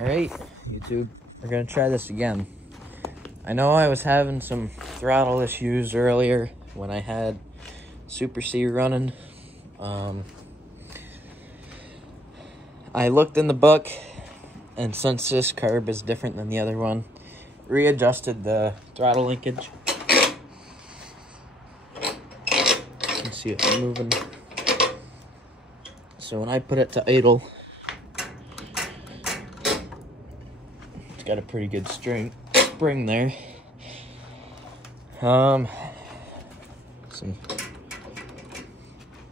Alright, YouTube, we're gonna try this again. I know I was having some throttle issues earlier when I had Super C running. I looked in the book, and since this carb is different than the other one, readjusted the throttle linkage. You can see it moving. So when I put it to idle, it's got a pretty good spring there.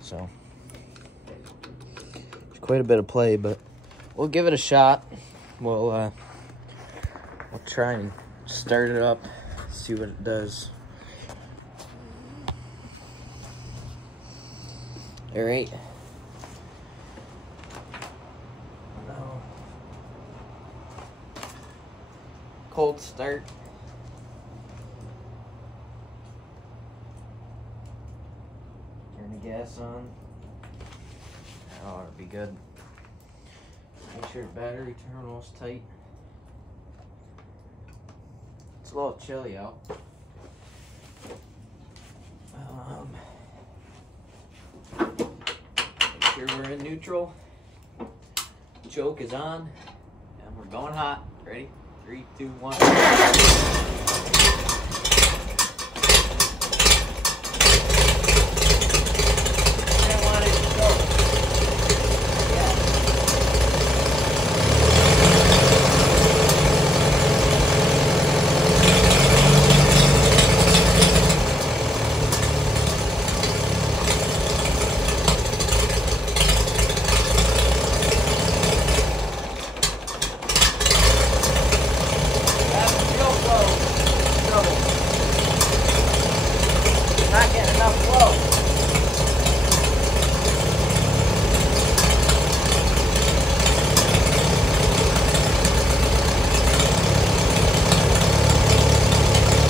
So it's quite a bit of play, but we'll give it a shot. We'll try and start it up, see what it does. All right. Now, cold start. Turn the gas on. Oh, it'll be good. Make sure the battery terminal's tight. It's a little chilly out. Make sure we're in neutral. Choke is on, and we're going hot. Ready? 3, 2, 1. Not getting enough flow.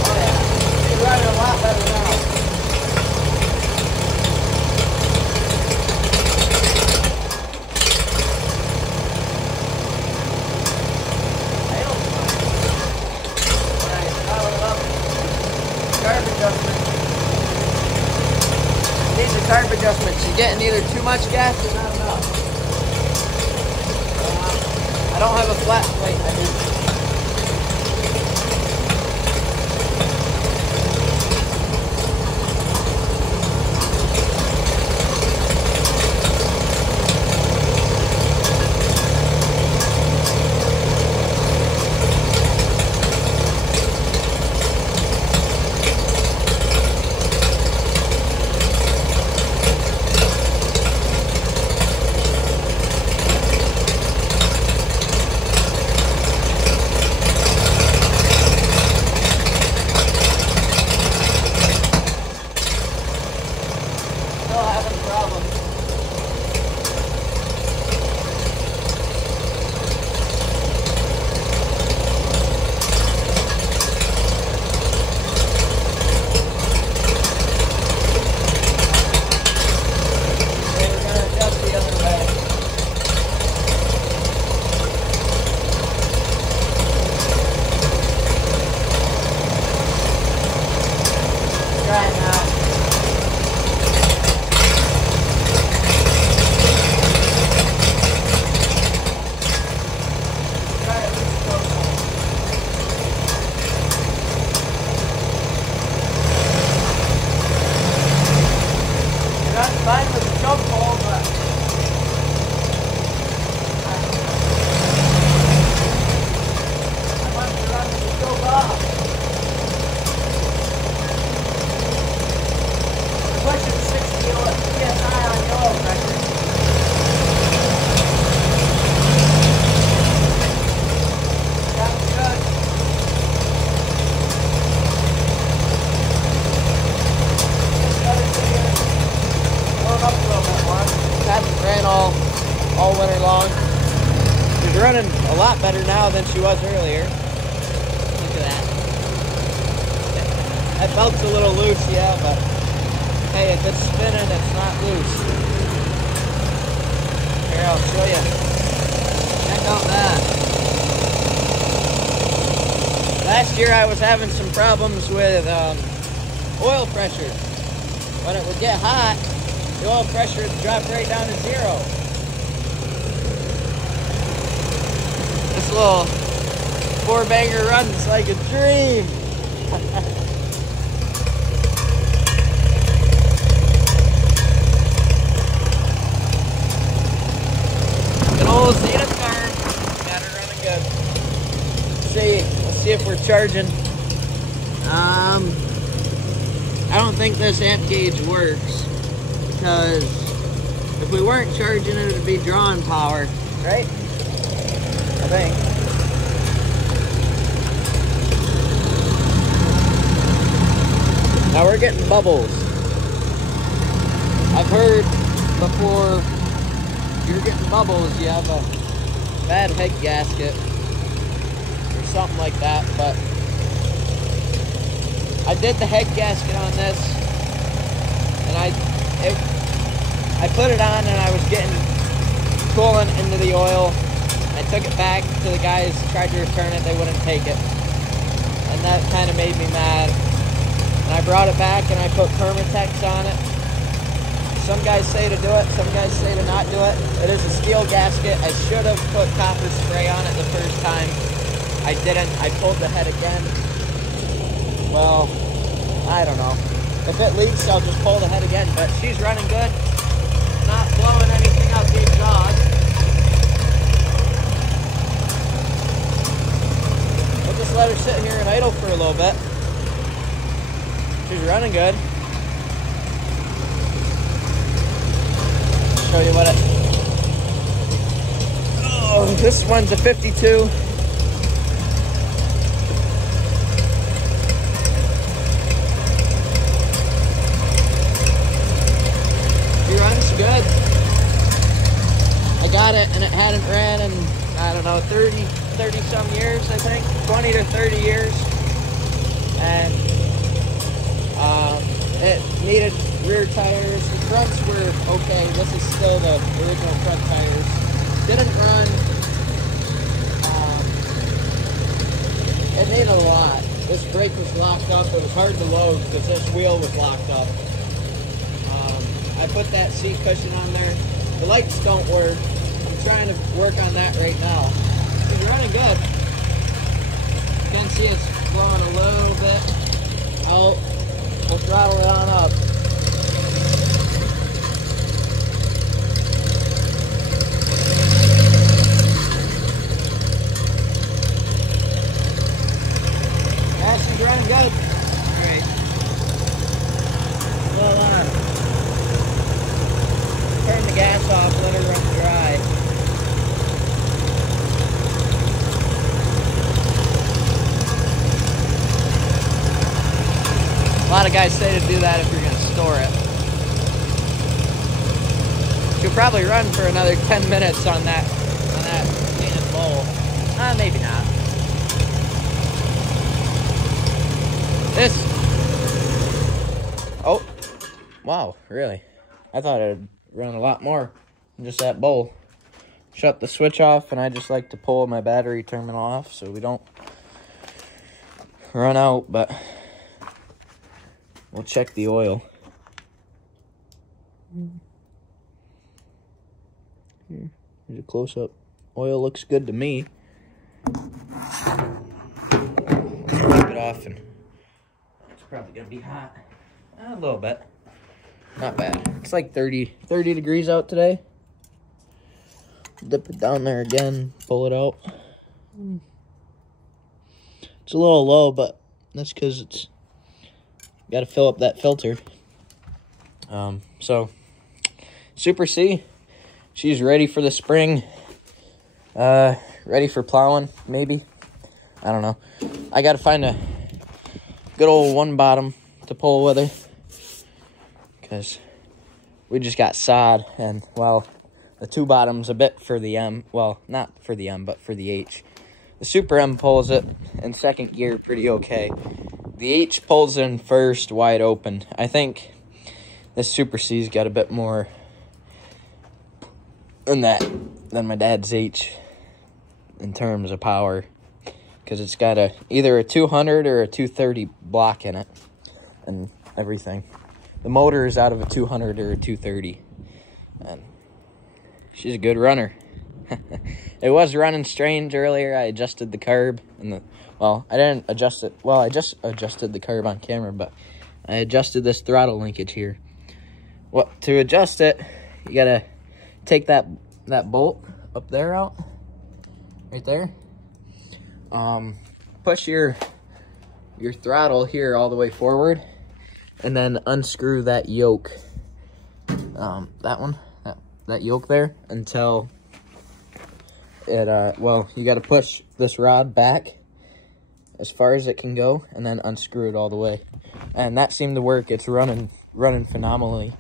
Oh yeah, she's running a lot better now. Alright, dial it up. Carb adjustment. These are carb adjustments. You're getting either too much gas or not enough. I don't have a flat plate. I do. Fine with the choke hold, but I want to run with the choke off. We're pushing 60 PSI on the oil pressure. Sounds good. Up a little bit more. Hasn't ran all winter long. She's running a lot better now than she was earlier. Look at that. That belt's a little loose, yeah, but hey, if it's spinning, it's not loose. Here, I'll show you. Check out that. last year I was having some problems with oil pressure. When it would get hot, the oil pressure would drop right down to 0. This little 4-banger runs like a dream. Good old Zenith car. Got it running good. Let's see if we're charging. I don't think this amp gauge works, because if we weren't charging it, it would be drawing power, right? I think. Now we're getting bubbles. I've heard before, if you're getting bubbles, you have a bad head gasket or something like that, but I did the head gasket on this, and I put it on and I was getting coolant into the oil. I took it back to the guys, tried to return it, they wouldn't take it. And that kind of made me mad. And I brought it back and I put Permatex on it. Some guys say to do it, some guys say to not do it. It is a steel gasket. I should have put copper spray on it the first time. I didn't. I pulled the head again. Well, I don't know. If it leaks, I'll just pull the head again. But she's running good. Not blowing anything out the exhaust. We'll just let her sit here and idle for a little bit. She's running good. Show you what it... Oh, this one's a 52. She runs good. I got it and it hadn't ran in, I don't know, 30 some years, I think. 20 to 30 years. And it needed rear tires. The fronts were okay. This is still the original front tires. Didn't run. It needed a lot. This brake was locked up. It was hard to load because this wheel was locked up. I put that seat cushion on there. The lights don't work. I'm trying to work on that right now. It's running good. You can see it's blowing a little bit out. We'll throttle it on up. Yeah, she's running good. Great. Well, turn the gas off, let her run dry. A lot of guys say to do that if you're going to store it. She'll probably run for another 10 minutes on that painted bowl. Maybe not. This. Oh. Wow, really? I thought it'd run a lot more than just that bowl. Shut the switch off, and I just like to pull my battery terminal off so we don't run out, but we'll check the oil. Here's a close-up. Oil looks good to me. Wipe it off, and it's probably gonna be hot. A little bit. Not bad. It's like 30 degrees out today. Dip it down there again, pull it out. It's a little low, but that's because it's got to fill up that filter. So Super C, she's ready for the spring. Ready for plowing, maybe. I don't know. I got to find a good old one bottom to pull with her, because we just got sod, and well, the two bottoms a bit for the M. Well, not for the M, but for the H. The Super M pulls it in second gear pretty okay. The H pulls in first, wide open. I think this Super C's got a bit more than my dad's H in terms of power. because it's got either a 200 or a 230 block in it and everything. The motor is out of a 200 or a 230, and she's a good runner. It was running strange earlier. I adjusted the carb and well, I didn't adjust it. Well, I just adjusted the carb on camera, but I adjusted this throttle linkage here. Well, to adjust it, you gotta take that bolt up there out, right there. Push your throttle here all the way forward, and then unscrew that yoke. That yoke there until it well, you gotta push this rod back as far as it can go, and then unscrew it all the way. And that seemed to work. It's running phenomenally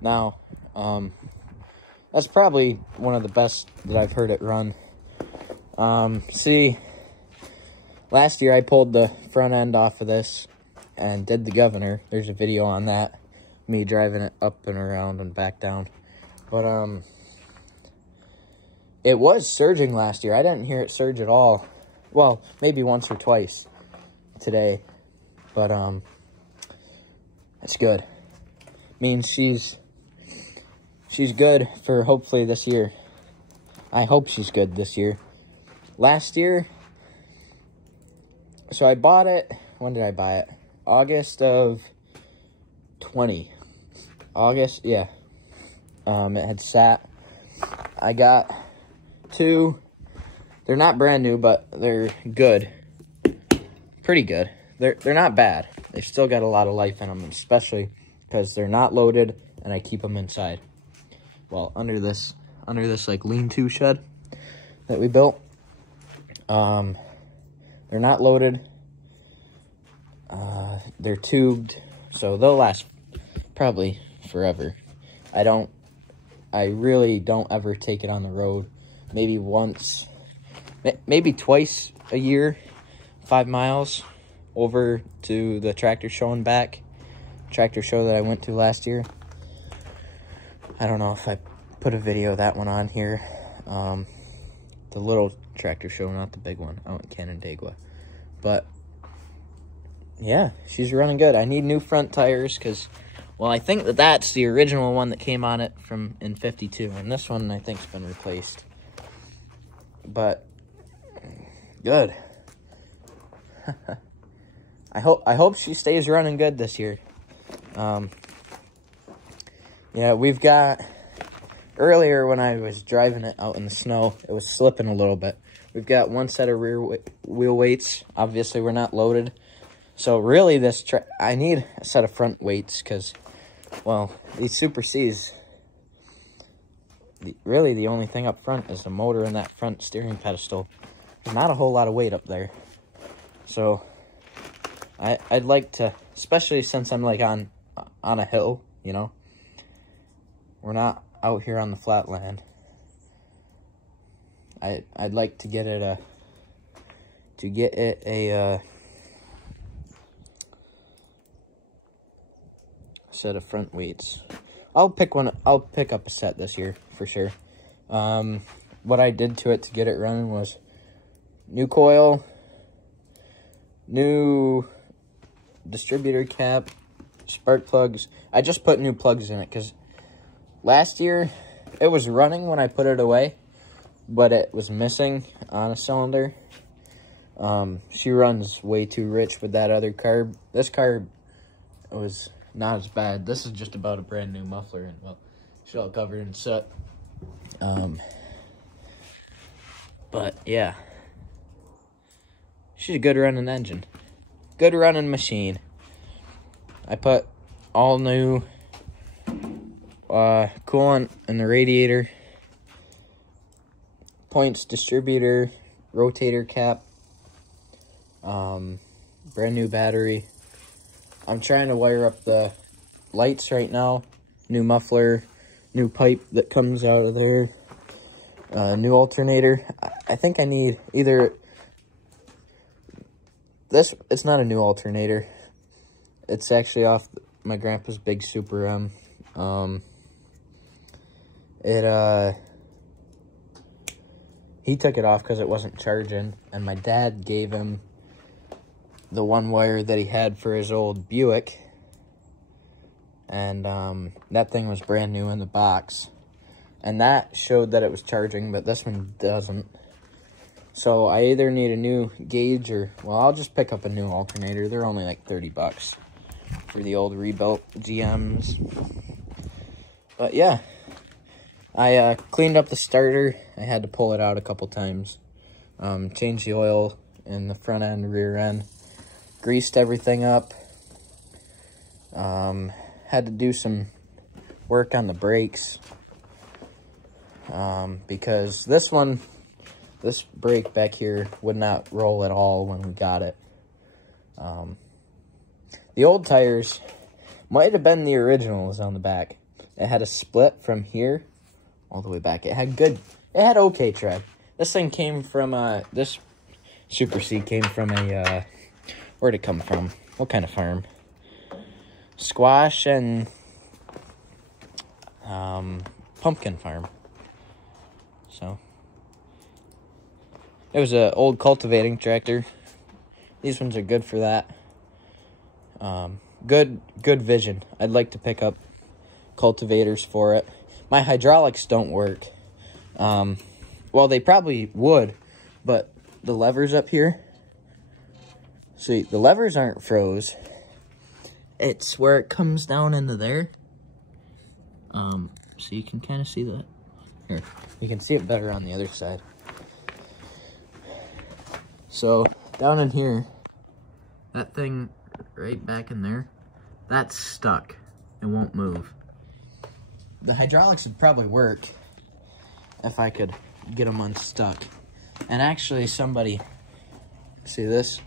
now. That's probably one of the best that I've heard it run. See, last year I pulled the front end off of this and did the governor. There's a video on that, me driving it up and around and back down. But it was surging last year. I didn't hear it surge at all. Well, maybe once or twice today, but it's good. Means she's good for hopefully this year. I hope she's good this year. Last year, so I bought it, when did I buy it? August of 20. August, yeah. It had sat. I got two. They're not brand new, but they're good. Pretty good. They're not bad. They've still got a lot of life in them, especially because they're not loaded and I keep them inside. Well, under this like lean-to shed that we built. They're not loaded. They're tubed, so they'll last probably forever. I really don't ever take it on the road. Maybe once, maybe twice a year, 5 miles over to the tractor show and back. Tractor show that I went to last year. I don't know if I put a video of that one on here. The little tractor show, not the big one, out in Canandaigua. But yeah, she's running good. I need new front tires because, well, I think that's the original one that came on it in 52, and this one I think's been replaced. But good. I hope she stays running good this year. Yeah, we've got, earlier when I was driving it out in the snow, it was slipping a little bit. We've got one set of rear wheel weights. Obviously, we're not loaded. So really, I need a set of front weights because, well, these Super C's, really the only thing up front is the motor and that front steering pedestal. There's not a whole lot of weight up there. So I'd like to, especially since I'm like on a hill, you know. We're not out here on the flat land. I'd like to get it a set of front weights. I'll pick up a set this year for sure. What I did to it to get it running was new coil, new distributor cap, spark plugs. I just put new plugs in it because last year it was running when I put it away, but it was missing on a cylinder. She runs way too rich with that other carb. This carb was not as bad. This is just about a brand new muffler, and well, she's all covered in soot. But yeah, she's a good running engine, good running machine. I put all new coolant in the radiator, points distributor, rotator cap, brand new battery. I'm trying to wire up the lights right now. New muffler, new pipe that comes out of there, new alternator. I think I need either this. It's not a new alternator. It's actually off my grandpa's big Super M. he took it off because it wasn't charging, and my dad gave him the one wire that he had for his old Buick, and that thing was brand new in the box, and that showed that it was charging, but this one doesn't. So I either need a new gauge or, well, I'll just pick up a new alternator. They're only like 30 bucks for the old rebuilt GMs. But yeah, I cleaned up the starter. I had to pull it out a couple times. Changed the oil in the front end, rear end. Greased everything up. Had to do some work on the brakes. Because this brake back here would not roll at all when we got it. The old tires might have been the originals on the back. It had a split from here all the way back. It had okay tread. This thing came from, this Super C came from a, where'd it come from? What kind of farm? Squash and pumpkin farm. So it was an old cultivating tractor. These ones are good for that. Good vision. I'd like to pick up cultivators for it. My hydraulics don't work. Well, they probably would, but the levers up here, see, the levers aren't froze. It's where it comes down into there. So you can kind of see that. Here, you can see it better on the other side. So down in here, that thing right back in there, that's stuck. It won't move. The hydraulics would probably work if I could get them unstuck. And actually somebody, see, this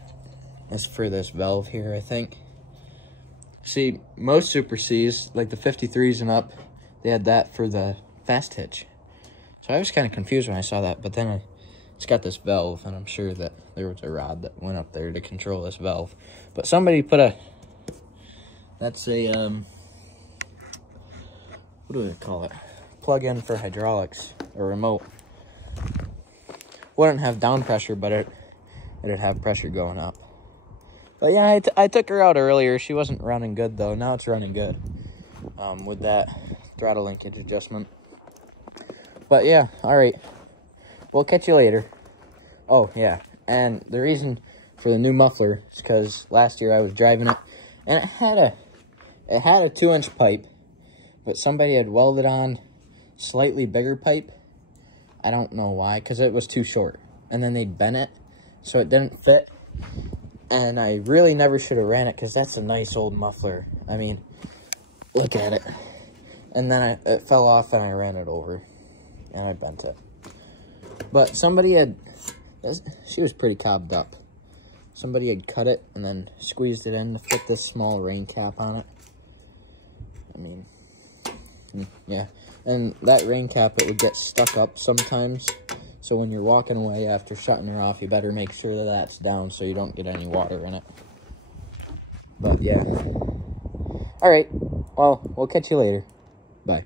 is for this valve here, I think. See, most Super Cs, like the 53s and up, they had that for the fast hitch. So I was kind of confused when I saw that, but then it's got this valve, and I'm sure that there was a rod that went up there to control this valve. But somebody put that's a, what do they call it? Plug-in for hydraulics, or remote. Wouldn't have down pressure, but it'd have pressure going up. But yeah, I took her out earlier. She wasn't running good, though. Now it's running good with that throttle linkage adjustment. But yeah, all right. We'll catch you later. Oh, yeah. And the reason for the new muffler is because last year I was driving it, and it had a 2-inch pipe, but somebody had welded on slightly bigger pipe. I don't know why, because it was too short. And then they'd bent it, so it didn't fit. And I really never should have ran it, because that's a nice old muffler. I mean, look at it. And then it fell off, and I ran it over. And I bent it. But somebody she was pretty cobbed up. Somebody had cut it, and then squeezed it in to fit this small rain cap on it. I mean, yeah. And that rain cap, it would get stuck up sometimes. So when you're walking away after shutting her off, you better make sure that that's down so you don't get any water in it. But yeah. All right. Well, we'll catch you later. Bye.